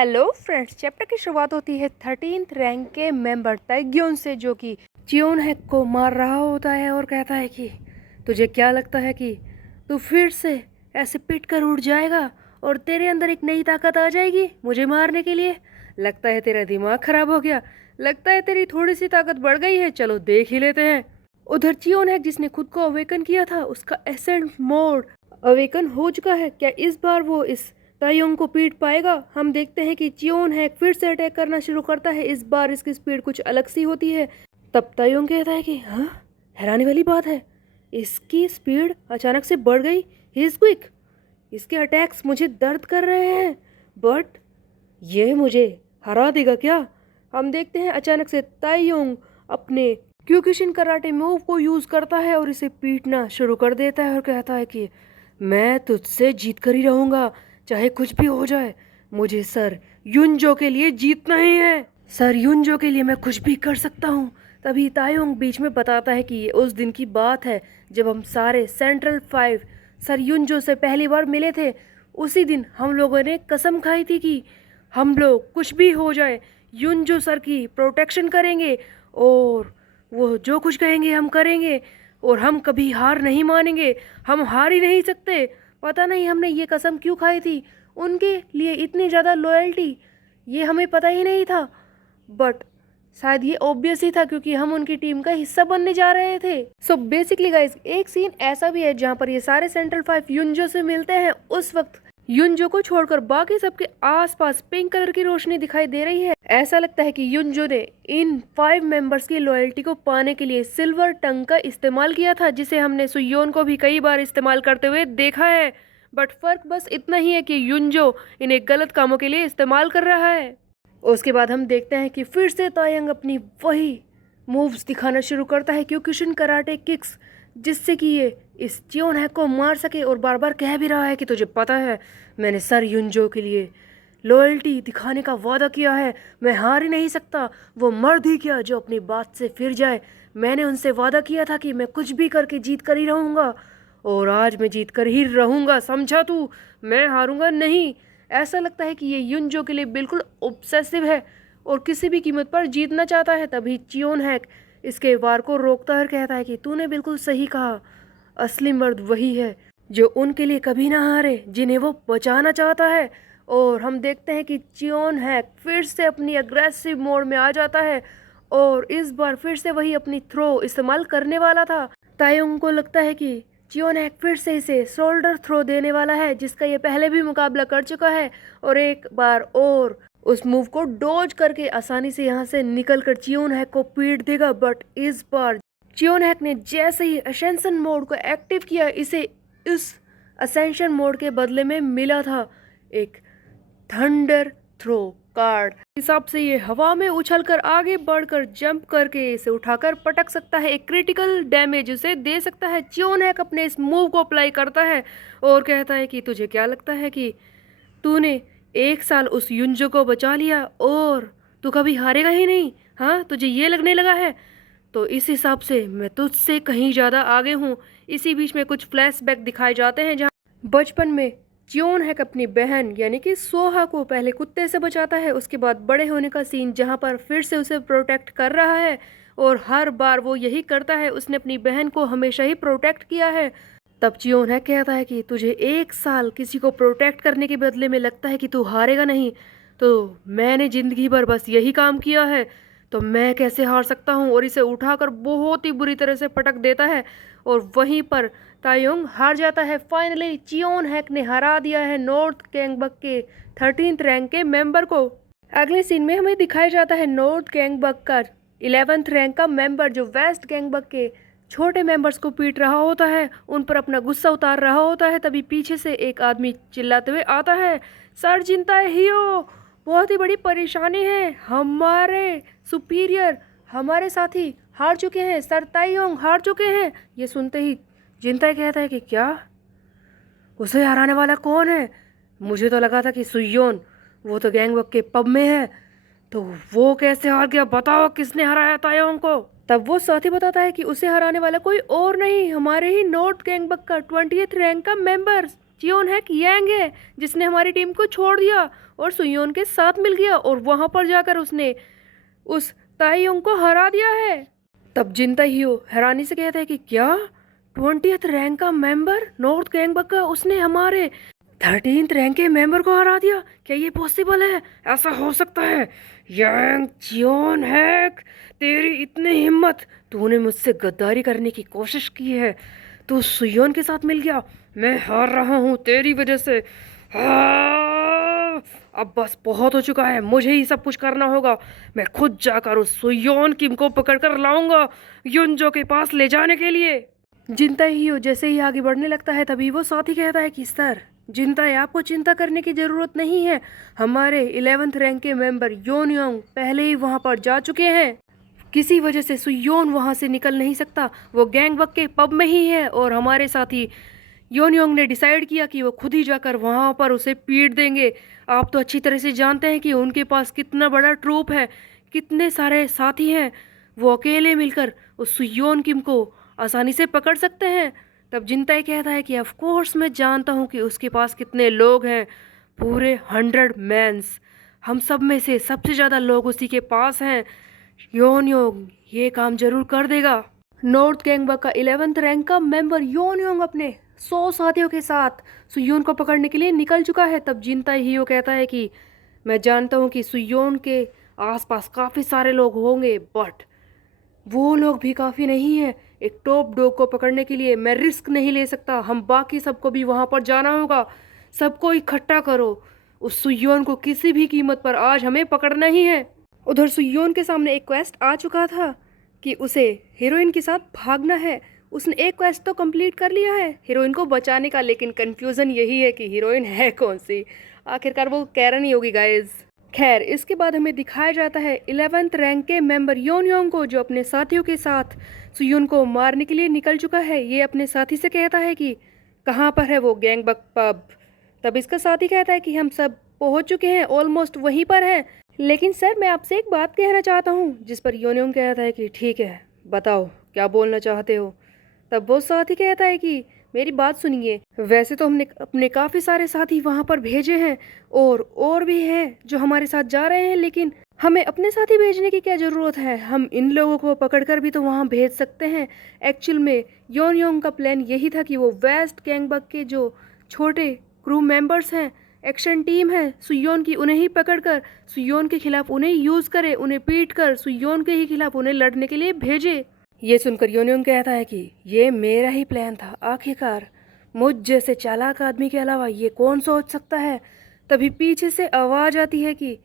Hello friends, chapter की शुरुआत होती है 13th रैंक के मेंबर ताइग्योन से, जो कि चियोन हैक को मार रहा होता है और कहता है कि तुझे क्या लगता है कि तू फिर से ऐसे पिट कर उड़ जाएगा और तेरे अंदर एक नई ताकत आ जाएगी मुझे मारने के लिए। लगता है तेरा दिमाग खराब हो गया, लगता है तेरी थोड़ी सी ताकत बढ़ गई है, चलो देख ही लेते हैं। उधर चियोन हैक जिसने खुद को अवेकन किया था, उसका एसेंट मोड अवेकन हो चुका है। क्या इस बार वो इस तायोंग को पीट पाएगा? हम देखते हैं कि चियोन हैक फिर से अटैक करना शुरू करता है। इस बार इसकी स्पीड कुछ अलग सी होती है। तब तायोंग कहता है कि हाँ, हैरानी वाली बात है, इसकी स्पीड अचानक से बढ़ गई। ही इज क्विक, इसके अटैक्स मुझे दर्द कर रहे हैं, बट ये मुझे हरा देगा क्या? हम देखते हैं अचानक से तायोंग अपने क्योकुशिन कराटे मूव को यूज करता है और इसे पीटना शुरू कर देता है और कहता है कि मैं तुझसे जीत कर ही रहूंगा, चाहे कुछ भी हो जाए। मुझे सर युनजो के लिए जीतना ही है। सर युनजो के लिए मैं कुछ भी कर सकता हूँ। तभी तायोंग बीच में बताता है कि ये उस दिन की बात है जब हम सारे सेंट्रल 5 सर युनजो से पहली बार मिले थे। उसी दिन हम लोगों ने कसम खाई थी कि हम लोग कुछ भी हो जाए युनजो सर की प्रोटेक्शन करेंगे और वो जो कुछ कहेंगे हम करेंगे और हम कभी हार नहीं मानेंगे। हम हार ही नहीं सकते। पता नहीं हमने ये कसम क्यों खाई थी, उनके लिए इतनी ज़्यादा लॉयल्टी, ये हमें पता ही नहीं था। बट शायद ये ऑब्वियस ही था क्योंकि हम उनकी टीम का हिस्सा बनने जा रहे थे। सो बेसिकली गाइस, एक सीन ऐसा भी है जहाँ पर ये सारे सेंट्रल 5 युनजो से मिलते हैं। उस वक्त युनजो को छोड़कर बाकी सबके आसपास पिंक कलर की रोशनी दिखाई दे रही है। ऐसा लगता है कि युनजो ने इन 5 मेंबर्स की लॉयल्टी को पाने के लिए सिल्वर टंग का इस्तेमाल किया था, जिसे हमने सुयोन को भी कई बार इस्तेमाल करते हुए देखा है। बट फर्क बस इतना ही है कि युनजो इन्हें गलत कामों के लिए इस्तेमाल कर रहा है। उसके बाद हम देखते हैं कि फिर से तायंग अपनी वही मूव्स दिखाना शुरू करता है, क्योकुशिन कराटे किक्स, जिससे कि ये इस चियोन हैक को मार सके। और बार बार कह भी रहा है कि तुझे पता है मैंने सर युनजो के लिए लॉयल्टी दिखाने का वादा किया है, मैं हार ही नहीं सकता। वो मर्द ही क्या जो अपनी बात से फिर जाए। मैंने उनसे वादा किया था कि मैं कुछ भी करके जीत कर ही रहूँगा और आज मैं जीत कर ही रहूँगा, समझा तू? मैं हारूंगा नहीं। ऐसा लगता है कि ये युनजो के लिए बिल्कुल ऑब्सेसिव है और किसी भी कीमत पर जीतना चाहता है। तभी चियोन हैक इसके वार को रोकता है और कहता है कि तूने बिल्कुल सही कहा, असली मर्द वही है जो उनके लिए कभी ना हारे जिन्हें वो बचाना चाहता है। और हम देखते हैं कि चियोन हैक फिर से अपनी अग्रेसिव मोड में आ जाता है और इस बार फिर से वही अपनी थ्रो इस्तेमाल करने वाला था। तायोंग को लगता है कि चियोन हैक फिर से इसे शोल्डर थ्रो देने वाला है, जिसका ये पहले भी मुकाबला कर चुका है और एक बार और उस मूव को डॉज करके आसानी से यहाँ से निकल कर चियोन हैक को पीट देगा। बट इस बार चियोन हैक ने जैसे ही असेंशन मोड को एक्टिव किया, इसे इस असेंशन मोड के बदले में मिला था एक थंडर थ्रो कार्ड। हिसाब से ये हवा में उछलकर आगे बढ़कर जंप करके इसे उठाकर पटक सकता है, एक क्रिटिकल डैमेज उसे दे सकता है। चियोन हैक अपने इस मूव को अप्लाई करता है और कहता है कि तुझे क्या लगता है कि तूने एक साल उस युनजो को बचा लिया और तू कभी हारेगा ही नहीं? हाँ, तुझे ये लगने लगा है? तो इस हिसाब से मैं तुझसे कहीं ज़्यादा आगे हूँ। इसी बीच में कुछ फ्लैशबैक दिखाए जाते हैं जहाँ बचपन में चियोन हैक अपनी बहन यानी कि सोहा को पहले कुत्ते से बचाता है, उसके बाद बड़े होने का सीन जहाँ पर फिर से उसे प्रोटेक्ट कर रहा है और हर बार वो यही करता है, उसने अपनी बहन को हमेशा ही प्रोटेक्ट किया है। तब चियोन हैक कहता है कि तुझे एक साल किसी को प्रोटेक्ट करने के बदले में लगता है कि तू हारेगा नहीं, तो मैंने ज़िंदगी भर बस यही काम किया है, तो मैं कैसे हार सकता हूँ? और इसे उठाकर बहुत ही बुरी तरह से पटक देता है और वहीं पर तायोंग हार जाता है। फाइनली चियोन हैक ने हरा दिया है नॉर्थ गैंगबक के 13th रैंक के मेंबर को। अगले सीन में हमें दिखाया जाता है नॉर्थ गैंगबक का 11th रैंक का मेंबर जो वेस्ट गैंगबक के छोटे मेंबर्स को पीट रहा होता है, उन पर अपना गुस्सा उतार रहा होता है। तभी पीछे से एक आदमी चिल्लाते हुए आता है, सर जिंता हियो, बहुत ही बड़ी परेशानी है, हमारे सुपीरियर, हमारे साथी हार चुके हैं, सर ताइयोंग हार चुके हैं। ये सुनते ही जिंता कहता है कि क्या, उसे हराने वाला कौन है? मुझे तो लगा था कि सुयोन, वो तो गैंगवॉक के पब में है, तो वो कैसे हार गया? बताओ किसने हराया तायोंग को? तब वो साथी बताता है कि उसे हराने वाला कोई और नहीं, हमारे ही नॉर्थ गैंगबक का 20th रैंक का मेंबर चियोन हैक यांग है जिसने हमारी टीम को छोड़ दिया और सुयोन के साथ मिल गया और वहां पर जाकर उसने उस ताइयोंग को हरा दिया है। तब जिन ताइयो हैरानी से कहता है कि क्या 20th रैंक का मेंबर नॉर्थ गैंगबक का उसने हमारे 13th रैंक के मेंबर को हरा दिया, क्या ये पॉसिबल है? ऐसा हो सकता है? यांग चियोन हैक, तेरी इतनी हिम्मत, तूने मुझसे गद्दारी करने की कोशिश की है, तू सुयोन के साथ मिल गया, मैं हार रहा हूँ तेरी वजह से। हाँ, अब बस बहुत हो चुका है, मुझे ही सब कुछ करना होगा। मैं खुद जाकर उस सुयोन किम को पकड़ कर लाऊंगा युनजो के पास ले जाने के लिए। जिनता ही हो जैसे ही आगे बढ़ने लगता है तभी वो साथी कहता है कि सर जिनता है, आपको चिंता करने की ज़रूरत नहीं है, हमारे 11th रैंक के मेंबर योन योंग पहले ही वहां पर जा चुके हैं। किसी वजह से सुयोन वहां से निकल नहीं सकता, वो गैंगबक के पब में ही है और हमारे साथी योन योंग ने डिसाइड किया कि वो खुद ही जाकर वहां पर उसे पीट देंगे। आप तो अच्छी तरह से जानते हैं कि उनके पास कितना बड़ा ट्रूप है, कितने सारे साथी हैं, वो अकेले मिलकर उस सुयोन किम को आसानी से पकड़ सकते हैं। तब जिनताई कहता है कि ऑफ कोर्स मैं जानता हूँ कि उसके पास कितने लोग हैं, पूरे 100 मैंस, हम सब में से सबसे ज़्यादा लोग उसी के पास हैं। योन योंग ये काम जरूर कर देगा। नॉर्थ गैंगबक का 11th रैंक का मेंबर योन योंग अपने 100 साथियों के साथ सुयोन को पकड़ने के लिए निकल चुका है। तब जिनताई हियो कहता है कि मैं जानता हूँ कि सुयोन के आसपास काफ़ी सारे लोग होंगे, बट वो लोग भी काफ़ी नहीं है, एक टॉप डॉग को पकड़ने के लिए मैं रिस्क नहीं ले सकता, हम बाकी सबको भी वहाँ पर जाना होगा, सबको इकट्ठा करो, उस सुयोन को किसी भी कीमत पर आज हमें पकड़ना ही है। उधर सुयोन के सामने एक क्वेस्ट आ चुका था कि उसे हीरोइन के साथ भागना है। उसने एक क्वेस्ट तो कंप्लीट कर लिया है हीरोइन को बचाने का, लेकिन कंफ्यूजन यही है कि हीरोइन है कौन सी, आखिरकार वो कैरन ही होगी गाइज। खैर इसके बाद हमें दिखाया जाता है 11th रैंक के मेंबर योन योंग को, जो अपने साथियों के साथ सुयोन को मारने के लिए निकल चुका है। ये अपने साथी से कहता है कि कहाँ पर है वो गैंगबक पब। तब इसका साथी कहता है कि हम सब पहुँच चुके हैं, ऑलमोस्ट वहीं पर हैं, लेकिन सर मैं आपसे एक बात कहना चाहता हूँ। जिस पर योन योंग कहता है कि ठीक है बताओ क्या बोलना चाहते हो। तब वो साथी कहता है कि मेरी बात सुनिए, वैसे तो हमने अपने काफ़ी सारे साथी वहाँ पर भेजे हैं और भी हैं जो हमारे साथ जा रहे हैं, लेकिन हमें अपने साथी भेजने की क्या ज़रूरत है, हम इन लोगों को पकड़कर भी तो वहाँ भेज सकते हैं। एक्चुअल में योन योंग का प्लान यही था कि वो वेस्ट गैंगबक के जो छोटे क्रू मेंबर्स हैं, एक्शन टीम है सुयोन की, उन्हें ही पकड़कर सुयोन के खिलाफ उन्हें यूज़ करे, उन्हें पीट कर सुयोन के ही खिलाफ उन्हें लड़ने के लिए भेजे। ये सुनकर योन योंग कहता है कि ये मेरा ही प्लान था, आखिरकार मुझ जैसे चालाक आदमी के अलावा ये कौन सोच सकता है। तभी पीछे से आवाज़ आती है कि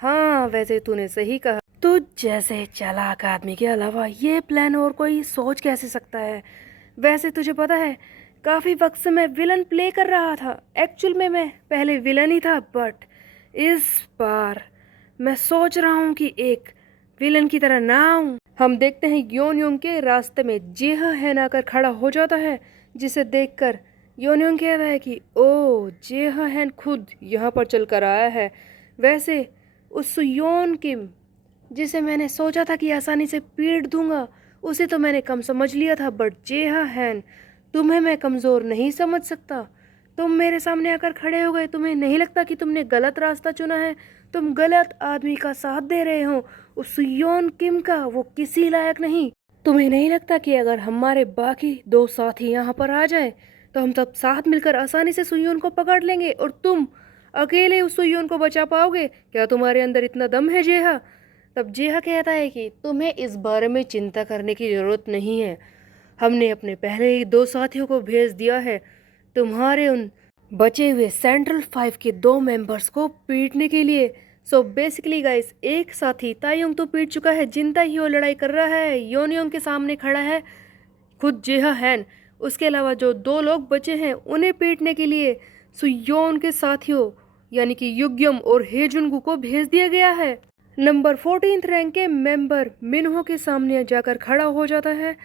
हाँ वैसे तूने सही कहा, तुझ जैसे चालाक आदमी के अलावा ये प्लान और कोई सोच कैसे सकता है। वैसे तुझे पता है काफ़ी वक्त से मैं विलन प्ले कर रहा था, एक्चुअल में मैं पहले विलन ही था, बट इस बार मैं सोच रहा हूँ कि एक विलन की तरह ना आऊँ। हम देखते हैं योन योंग के रास्ते में जेहा हैन आकर खड़ा हो जाता है, जिसे देखकर योन योंग कहता है कि ओ जेहा हैन खुद यहाँ पर चल कर आया है। वैसे उस सुयोन किम जिसे मैंने सोचा था कि आसानी से पीट दूंगा, उसे तो मैंने कम समझ लिया था, बट जेहा हैन तुम्हें मैं कमज़ोर नहीं समझ सकता। तुम मेरे सामने आकर खड़े हो गए, तुम्हें नहीं लगता कि तुमने गलत रास्ता चुना है, तुम गलत आदमी का साथ दे रहे हो। उस सुयोन किम का वो किसी लायक नहीं। तुम्हें नहीं लगता कि अगर हमारे बाकी 2 साथी यहाँ पर आ जाएं तो हम सब साथ मिलकर आसानी से सुयोन को पकड़ लेंगे और तुम अकेले उस सुयोन को बचा पाओगे? क्या तुम्हारे अंदर इतना दम है जेहा? तब जेहा कहता है कि तुम्हें इस बारे में चिंता करने की ज़रूरत नहीं है, हमने अपने पहले ही 2 साथियों को भेज दिया है तुम्हारे उन बचे हुए सेंट्रल 5 के 2 मेंबर्स को पीटने के लिए। सो बेसिकली गाइस एक साथी ताइयोंग तो पीट चुका है, जिनता ही वो लड़ाई कर रहा है, योन योंग के सामने खड़ा है खुद जेहा हैन। उसके अलावा जो 2 लोग बचे हैं उन्हें पीटने के लिए सुयोन के साथियों यानी कि युग्यम और हेजुनगु को भेज दिया गया है। नंबर 14th रैंक के मेंबर मिनहो के सामने जाकर खड़ा हो जाता है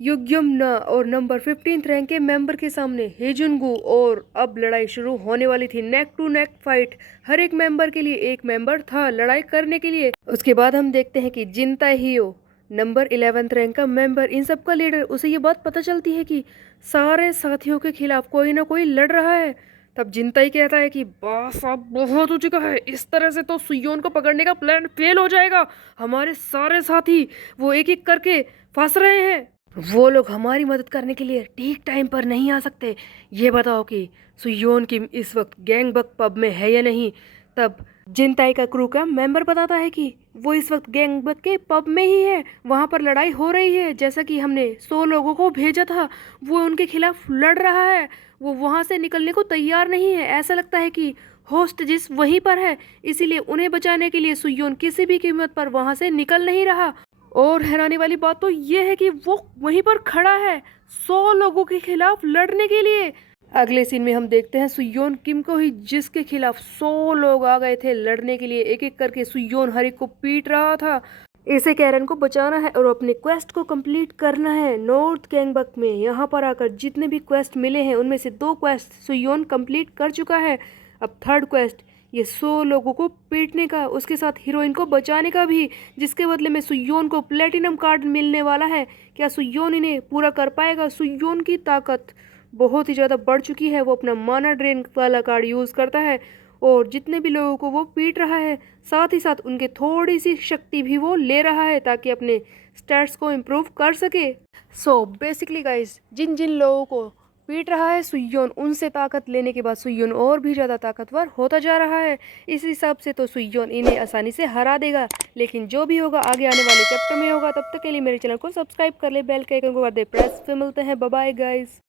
युग्यमना, और नंबर 15th रैंक के मेंबर के सामने हेजुनगु, और अब लड़ाई शुरू होने वाली थी। नेक टू नेक फाइट, हर एक मेंबर के लिए एक मेंबर था लड़ाई करने के लिए। उसके बाद हम देखते हैं कि जिनता हियो नंबर 11 रैंक का मेंबर, इन सब का लीडर, उसे ये बात पता चलती है कि सारे साथियों के खिलाफ कोई ना कोई लड़ रहा है। तब जिनताई कहता है कि बस अब बहुत हो चुका है, इस तरह से तो सुयोन को पकड़ने का प्लान फेल हो जाएगा। हमारे सारे साथी वो एक एक करके फंस रहे हैं। वो लोग हमारी मदद करने के लिए ठीक टाइम पर नहीं आ सकते। ये बताओ कि सुयोन किम इस वक्त गैंगबक पब में है या नहीं। तब जिनताई का क्रू का मेंबर बताता है कि वो इस वक्त गैंगबक के पब में ही है, वहाँ पर लड़ाई हो रही है। जैसा कि हमने 100 लोगों को भेजा था, वो उनके खिलाफ लड़ रहा है। वो वहाँ से निकलने को तैयार नहीं है। ऐसा लगता है कि होस्ट जिस वहीं पर है, इसीलिए उन्हें बचाने के लिए सुयोन किसी भी कीमत पर वहाँ से निकल नहीं रहा। और हैरानी वाली बात तो ये है कि वो वहीं पर खड़ा है 100 लोगों के खिलाफ लड़ने के लिए। अगले सीन में हम देखते हैं सुयोन किम को ही, जिसके खिलाफ 100 लोग आ गए थे लड़ने के लिए। एक एक करके सुयोन हर एक को पीट रहा था। इसे कैरन को बचाना है और अपने क्वेस्ट को कंप्लीट करना है नॉर्थ गैंगबक में। यहाँ पर आकर जितने भी क्वेस्ट मिले हैं उनमें से 2 क्वेस्ट सुयोन कंप्लीट कर चुका है। अब थर्ड क्वेस्ट ये 100 लोगों को पीटने का, उसके साथ हीरोइन को बचाने का भी, जिसके बदले में सुयोन को प्लेटिनम कार्ड मिलने वाला है। क्या सुयोन इन्हें पूरा कर पाएगा? सुयोन की ताकत बहुत ही ज़्यादा बढ़ चुकी है। वो अपना माना ड्रेन वाला कार्ड यूज़ करता है और जितने भी लोगों को वो पीट रहा है, साथ ही साथ उनके थोड़ी सी शक्ति भी वो ले रहा है ताकि अपने स्टैट्स को इम्प्रूव कर सके। सो बेसिकली गाइस, जिन जिन लोगों को पीट रहा है सुयोन, उनसे ताकत लेने के बाद सुयोन और भी ज़्यादा ताकतवर होता जा रहा है। इस हिसाब से तो सुयोन इन्हें आसानी से हरा देगा। लेकिन जो भी होगा आगे आने वाले चैप्टर में होगा। तब तक के लिए मेरे चैनल को सब्सक्राइब कर ले, बेल के आइकन को कर दे प्रेस। फिर मिलते हैं, बाय बाय गाइस।